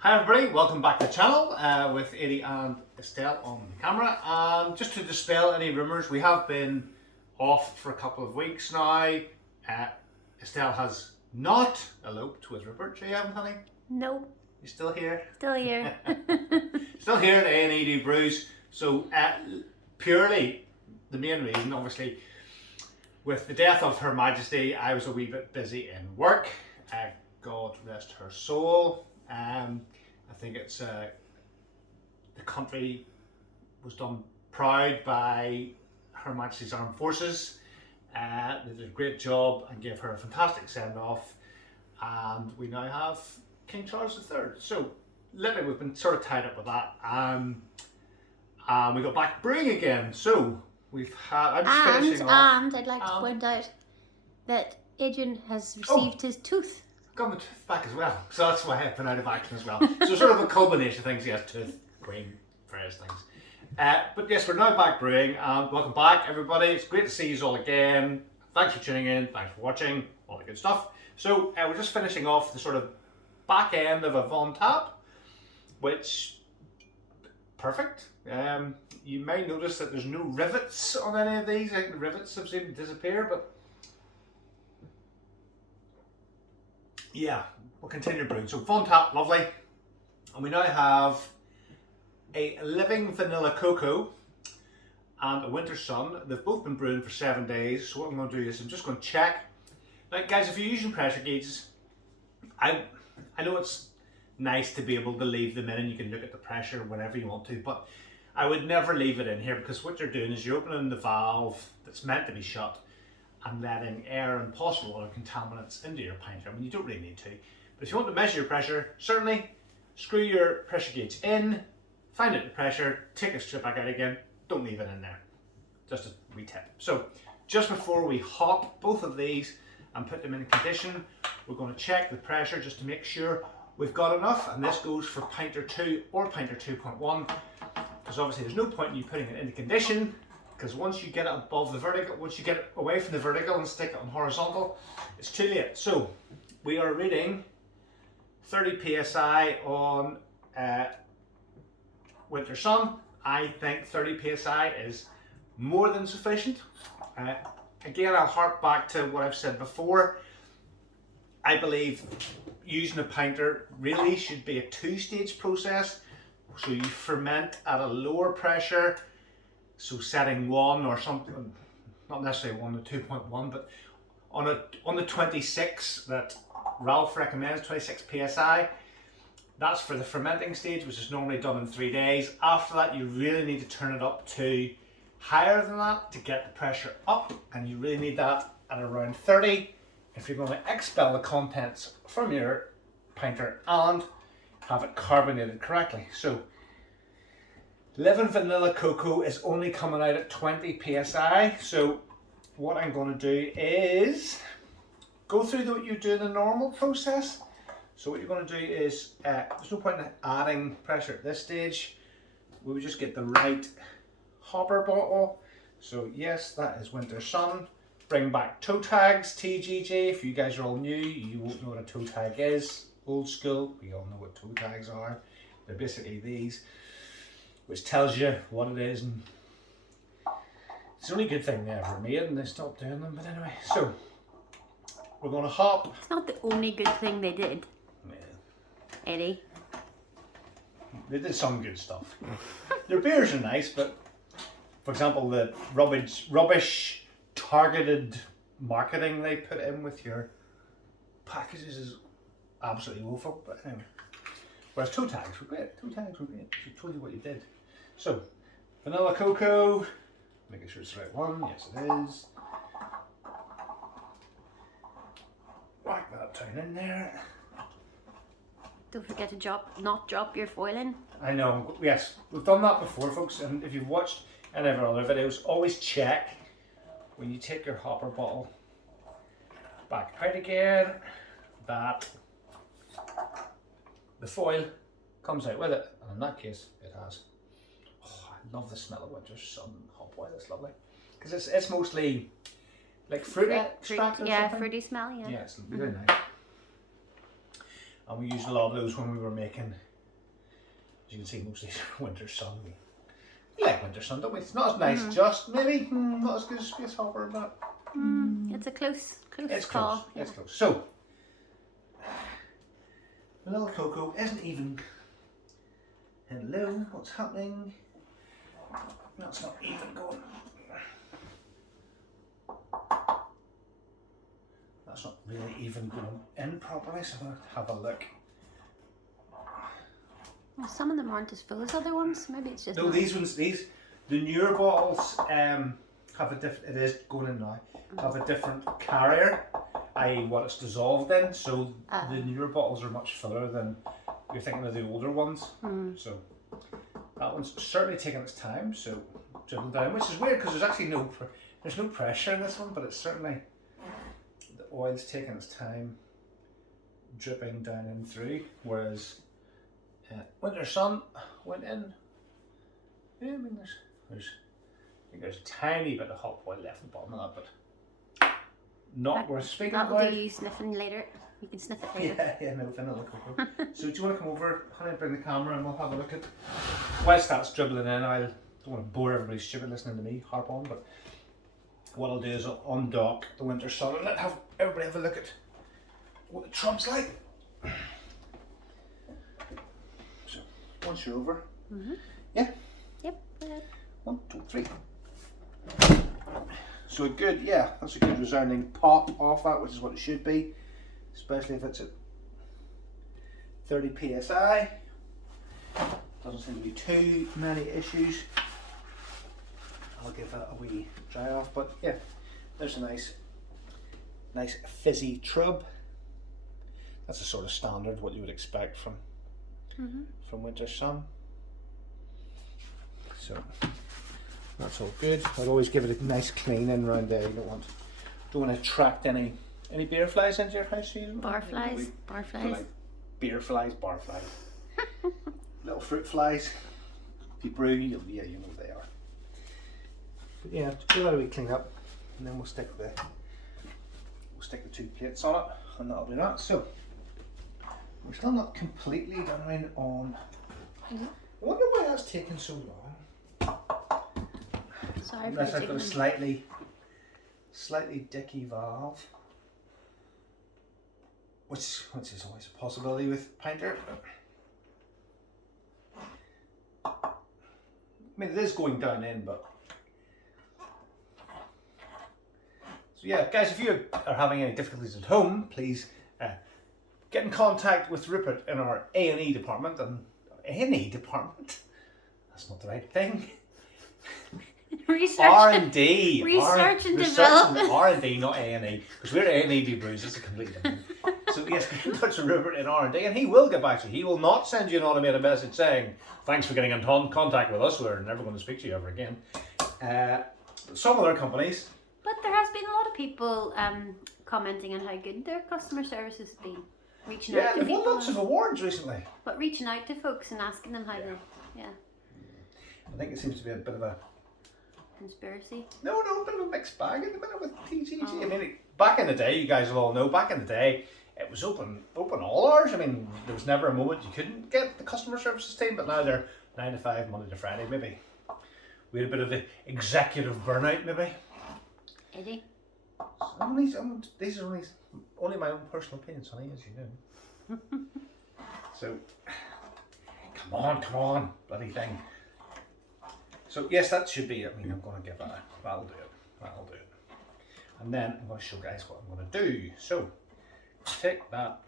Hi everybody, welcome back to the channel with Eddie and Estelle on the camera. And just to dispel any rumours, we have been off for a couple of weeks now. Estelle has not eloped with Rupert. You haven't, honey? No. You still here? Still here. Still here at A&E Do Brews. So purely the main reason, obviously, with the death of Her Majesty, I was a wee bit busy in work. God rest her soul. I think it's the country was done proud by Her Majesty's Armed Forces. They did a great job and gave her a fantastic send-off, and we now have King Charles III. So literally we've been sort of tied up with that. We got back brewing again. So we've had. I'm just finishing off. And I'd like to point out that Adrian has received his tooth. Got my tooth back as well, so that's why I've been out of action as well. So sort of a culmination of things. Yes, tooth, queen, various things. But yes, we're now back brewing, and welcome back everybody. It's great to see you all again. Thanks for tuning in, thanks for watching, all the good stuff. So we're just finishing off the sort of back end of a Von Tap, which, perfect. You may notice that there's no rivets on any of these. I think the rivets have seemed to disappear, but yeah, we'll continue brewing. So Von Tap, lovely. And we now have a Living Vanilla Cocoa and a Winter Sun. They've both been brewing for 7 days. So what I'm going to do is I'm just going to check. Now guys, if you're using pressure gauges, I know it's nice to be able to leave them in and you can look at the pressure whenever you want to, but I would never leave it in here, because what you're doing is you're opening the valve that's meant to be shut and letting air and possible other contaminants into your pinter. I mean, you don't really need to, but if you want to measure your pressure, certainly screw your pressure gauge in, find out the pressure, take a strip back out again, don't leave it in there. Just a wee tip. So just before we hop both of these and put them in condition, we're going to check the pressure just to make sure we've got enough, and this goes for Pinter 2 or Pinter 2.1, because obviously there's no point in you putting it into condition, because once you get it above the vertical, once you get it away from the vertical and stick it on horizontal, it's too late. So we are reading 30 psi on Winter Sun. I think 30 psi is more than sufficient. Again, I'll hark back to what I've said before. I believe using a pinter really should be a two-stage process. So you ferment at a lower pressure, so setting 1 or something, not necessarily 1 to 2.1, but on the 26 that Ralph recommends, 26 psi, that's for the fermenting stage, which is normally done in 3 days. After that, you really need to turn it up to higher than that to get the pressure up, and you really need that at around 30 if you're going to expel the contents from your pinter and have it carbonated correctly. So Living Vanilla Cocoa is only coming out at 20 psi. So what I'm going to do is go through what you do in the normal process. So what you're going to do is, there's no point in adding pressure at this stage. We would just get the right hopper bottle. So yes, that is Winter Sun. Bring back toe tags, TGG. If you guys are all new, you won't know what a toe tag is. Old school, we all know what toe tags are. They're basically these, which tells you what it is, and it's the only good thing they ever made, and they stopped doing them. But anyway, so we're going to hop. It's not the only good thing they did, Eddie. They did some good stuff. Their beers are nice, but for example, the rubbish targeted marketing they put in with your packages is absolutely woeful. But anyway, whereas toe tags were great. Toe tags were great. She told you what you did. So, vanilla cocoa, making sure it's the right one. Yes, it is. Whack that down in there. Don't forget to not drop your foil in. I know, yes, we've done that before, folks, and if you've watched any of our other videos, always check when you take your hopper bottle back out again that the foil comes out with it, and in that case it has. Oh, I love the smell of Winter Sun hop oil. It's lovely because it's mostly like fruity extract or yeah, something. fruity smell. Yeah. Yeah, it's really nice. and we used a lot of those when we were making, as you can see, most of these are Winter Sun. We like Winter Sun, don't we? It's not as nice, just maybe not as good as Space Hopper, but it's a close it's call. close. It's close. So the little Coco isn't even. Hello, what's happening? That's not even going. That's not really even going in properly, so I'm going to have a look. Well, some of them aren't as full as other ones. Maybe it's just. No, these ones, the newer bottles have a different, it is going in now, have a different carrier, i.e. what it's dissolved in, so the newer bottles are much fuller than you're thinking of the older ones. So that one's certainly taking its time, so dribble down, which is weird because there's actually no pressure in this one, but it's certainly, the oil's taking its time dripping down in through, whereas Winter Sun went in. Yeah, I mean I think there's a tiny bit of hot oil left at the bottom of that, but not worth speaking about. That'll do you sniffing later. You can sniff it later. Yeah, no, vanilla cocoa. So do you want to come over, honey, bring the camera and we'll have a look at, whilst that's dribbling in, I don't want to bore everybody stupid listening to me harp on, but what I'll do is I'll undock the Winter Sun and let everybody have a look at what the trub's like. So, once you're over, yeah? Yep. 1, 2, 3. So a good, yeah, that's a good resounding pop off that, which is what it should be, especially if it's at 30 psi. Doesn't seem to be too many issues. I'll give that a wee dry off, but yeah, there's a nice fizzy trub. That's a sort of standard what you would expect from Winter Sun. So that's all good. I'd always give it a nice cleaning around there. You don't want to attract any beer flies into your house. Bar flies. Like beer flies, bar flies, little fruit flies. If you brew, you know what they are. But yeah, give that a wee clean up, and then we'll stick the 2 plates on it, and that'll be that. So we're still not completely done on. I wonder why that's taken so long. Sorry Unless for I've got a slightly dicky valve, which is always a possibility with Pinter. I mean, it is going down in, but so yeah, guys, if you are having any difficulties at home, please get in contact with Rupert in our A&E department. And A&E department? That's not the right thing. R&D. Research and development. R&D, not A&E, because we're A&E brews. It's a completely different. So yes, get in touch with Rupert in R&D, and he will get back to you. He will not send you an automated message saying, "Thanks for getting in contact with us. We're never going to speak to you ever again." Some other companies. But there has been a lot of people commenting on how good their customer service has been. Reaching out to they've people. won lots of awards recently. But reaching out to folks and asking them how they. I think it seems to be a bit of a conspiracy. No, a bit of a mixed bag at the minute with TGG. I mean, back in the day, you guys will all know, back in the day, it was open all hours. I mean, there was never a moment you couldn't get the customer services team, but now they're 9 to 5, Monday to Friday, maybe. We had a bit of the executive burnout, maybe. Eddie? So these are only my own personal opinions, honey, as you know. So, come on, bloody thing. So yes, that should be it. I mean, I'm going to give that that'll do it. And then I'm going to show guys what I'm going to do. So, take that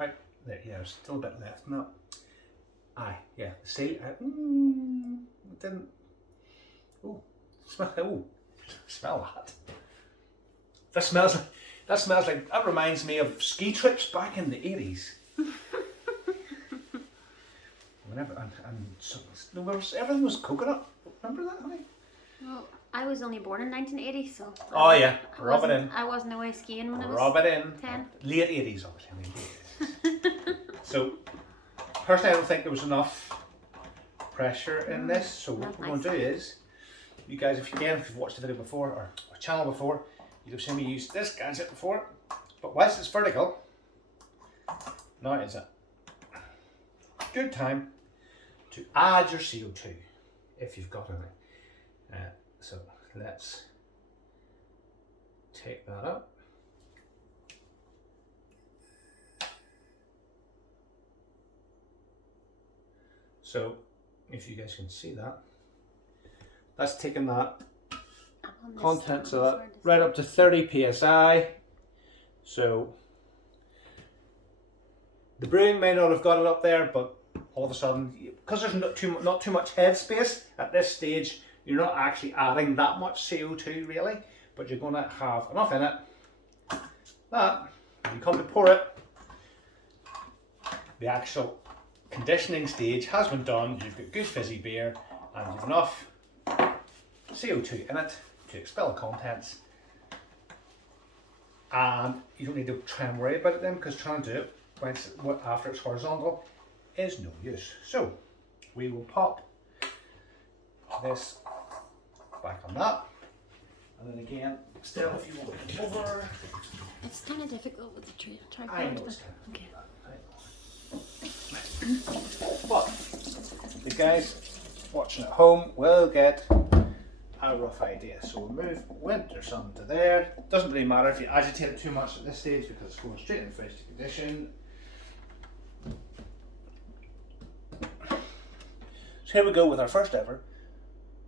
out there. Yeah, there's still a bit left. No. Aye, yeah. See, it didn't. Smell that. That smells like. That reminds me of ski trips back in the 80s. Whenever everything was coconut. Remember that, honey? Well, I was only born in 1980, so. Oh yeah, rub it in. I wasn't away skiing when I was. Rub it in. 10. Late 80s, obviously. So, personally, I don't think there was enough pressure in this. So what we're going to do is, you guys, if you've watched the video before or our channel before, you've seen me use this gadget before. But whilst it's vertical, now it's good time to add your CO2 if you've got any. So let's take that up. So if you guys can see that, that's taking that contents of that right up to 30 psi. So the brewing may not have got it up there, but all of a sudden, because there's not too much head space at this stage, you're not actually adding that much CO2 really, but you're going to have enough in it that when you come to pour it, the actual conditioning stage has been done. You've got good fizzy beer and you've enough CO2 in it to expel the contents, and you don't need to try and worry about it then, because trying to do it after it's horizontal is no use. So we will pop this back on that, and then again, still if you want it over. It's kind of difficult with the tripod. I know it's okay. But the guys watching at home will get a rough idea. So we'll move winter sun to there. Doesn't really matter if you agitate it too much at this stage because it's going straight in the fridge to condition. So here we go with our first ever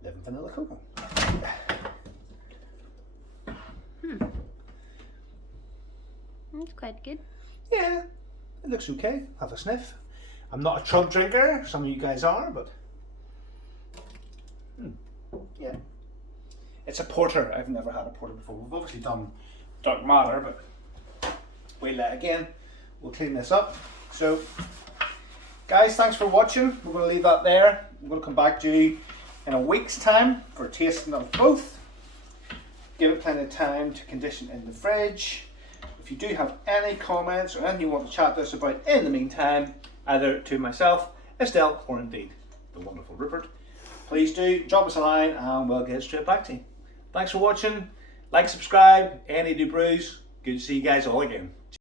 living vanilla cocoa. That's quite good. Yeah, it looks okay. Have a sniff. I'm not a trub drinker, some of you guys are, but yeah. It's a porter. I've never had a porter before. We've obviously done dark matter, but we'll clean this up. So guys, thanks for watching. We're going to leave that there. I'm going to come back to you in a week's time for tasting of both. Give it plenty of time to condition in the fridge. If you do have any comments or anything you want to chat to us about in the meantime, either to myself, Estelle, or indeed the wonderful Rupert, please do drop us a line and we'll get straight back to you. Thanks for watching. Like, subscribe, any new brews. Good to see you guys all again.